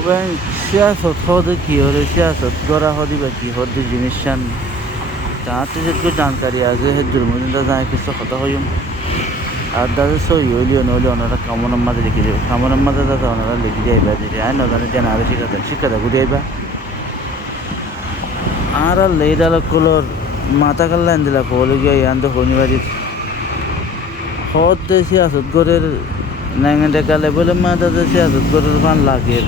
Oben siyaset hodu ki hore siyaset gora hodi ba ki hodi jinishan taate jetko jankari age he durmudinda jay kisso khata hoyum আর দাদা সই হইলিও নইলে ওনারা কামনার মাঝে লিখে দেবে কামনার মাঝে দাদা ওনারা লিখে যাইবা যে আয় না জানি যেন আরো শিক্ষা ঘুরে আইবা আর লেইডাল কলর মাথা কাল্লা দিলা কলে গিয়ে আনতে শনিবারির হদ দেশি আসত গরের নাঙ্গে ডেকা লেবলে মাথা দেশি আসত গরের ফান লাগের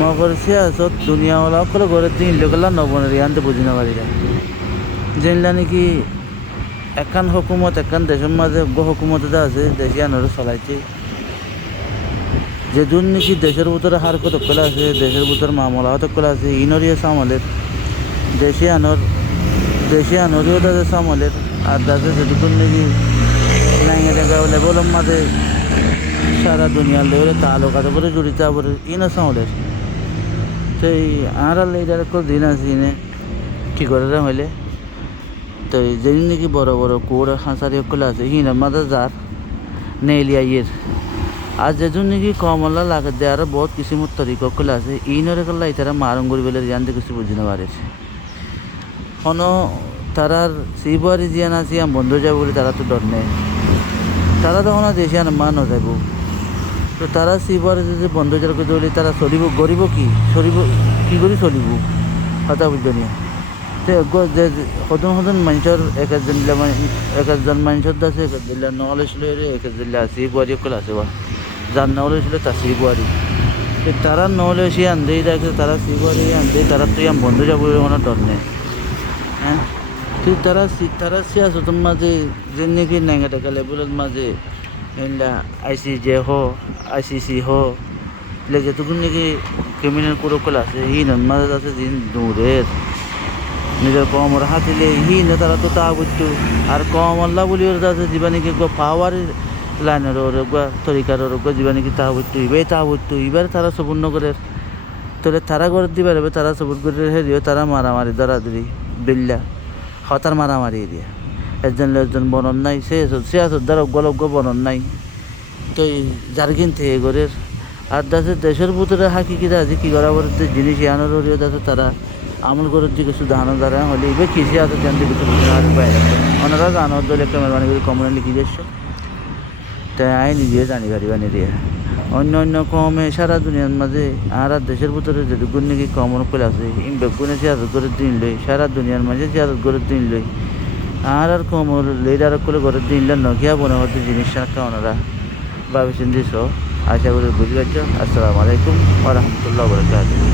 মগর সিয়াসত দুনিয়াওয়ালা কলে ঘরে তিন লোকলা নবনের আনতে বুঝি না পারি জেনলা নাকি একখান হুকুমত একখান দেশের মাঝে হুকুমতে আছে দেশি আনরে চলাইছে যে দুন নাকি দেশের ভিতরে হার কত কলা আছে দেশের ভিতরে মামলা হত কলা আছে ইনরিয়া সামলের দেশি আনরিও দাদা সামলের আর দাদা যেটুকুন নাকি নাইঙে দেখা লেবলের মাঝে সারা দুনিয়ার লেগে তালুকাতে পরে জড়িত পরে ইনো সামলের সেই আর এইটার দিন আছে ইনে কী করে হইলে তো যেদিন নাকি বড় বড় কোর হাঁসারি খোলা আছে হিনার মাঝে যার নেলিয়াইয়ের আর যেদিন নাকি কমলা লাগে দেওয়ার বহুত কিসিমত তরিকা খোলা আছে ইনরে করলে তারা মারং করি বলে জানতে কিছু বুঝি না পারে কোনো তারার শিবহারি জিয়ান আছে বন্ধু যাবে বলে তারা তো ডর নেই তারা তখন দেশে আন মান যাইব তো তারা শিবহারি যদি বন্ধু যারা করে বলে তারা চলিব গরিব কি চলিব কী করে চলিব কথা বুঝবে নিয়ে সদন মানুষের একজন মানুষের আছে এক জিল্লা নলেজ লইরে এক জিল্লা শিবহারি কল আছে বা যার নলেজ ছিল তার শিবহারি তারা নলেজ আনদেই দেখে তারা শিবহারি আনদেই তারা তো বন্ধু যাবো কোনো ডর নেই হ্যাঁ তুই তারা সিয়াসতের মাঝে যে নাকি নাঙ্গা টাকা লেভেলের মাঝে এন্ডা আইসিজে আইসিসি যেটুকুন নাকি ক্রিমিনাল প্রোটোকল আছে হিনর মাঝে আছে দিন দূরের নিজের কমর হাতিলে হিন তারা তো তা বুঝতো আর কম আল্লাহ বলি ওর আছে যা নাকি পাওয়ার লাইনের ওর তরিকার ওর যা নাকি তা বুঝতো ইবাই তা বুঝতো এবার তারা সবুর্ণ করে তোলে তারা করে দিবে তারা সবুর করে হেরিও তারা মারামারি দরাদরি বিল্লা হতার মারামারি দিয়ে একজন বনন নাই সে দ্বারা গলজ্ঞ বনন নাই তো জার্গিন থেকে গরের আর দেশের ভিতরে হাকিকিরা আছে কি করা বলতে জিনিস আনোর দাসে তারা আমল করে দিয়ে কিছু দানো দ্বারা হলে এবার কৃষি আছে জানতে কিছু ওনারা জানোর দল একটা মেহরবানি করে কমনে লিখে যাচ্ছে তাই আই নিজে জানি গাড়ি বানিয়ে দিয়ে অন্য কমে সারা দুনিয়ার মাঝে আর দেশের ভিতরে যেটুকুন নাকি কমন করে আছে বেগুনে সিয়াদত করে দিন লই সারা দুনিয়ার মাঝে সিয়াদত করে দিন লই আর কমর লেডার করে করে দিনলে নখিয়া বনে হতে জিনিস রাখা ওনারা ভাবেছেন দিস আশা করি বুঝতে পারছো। আসসালামু আলাইকুম ওয়া রাহমাতুল্লাহি ওয়া বারাকাতুহু।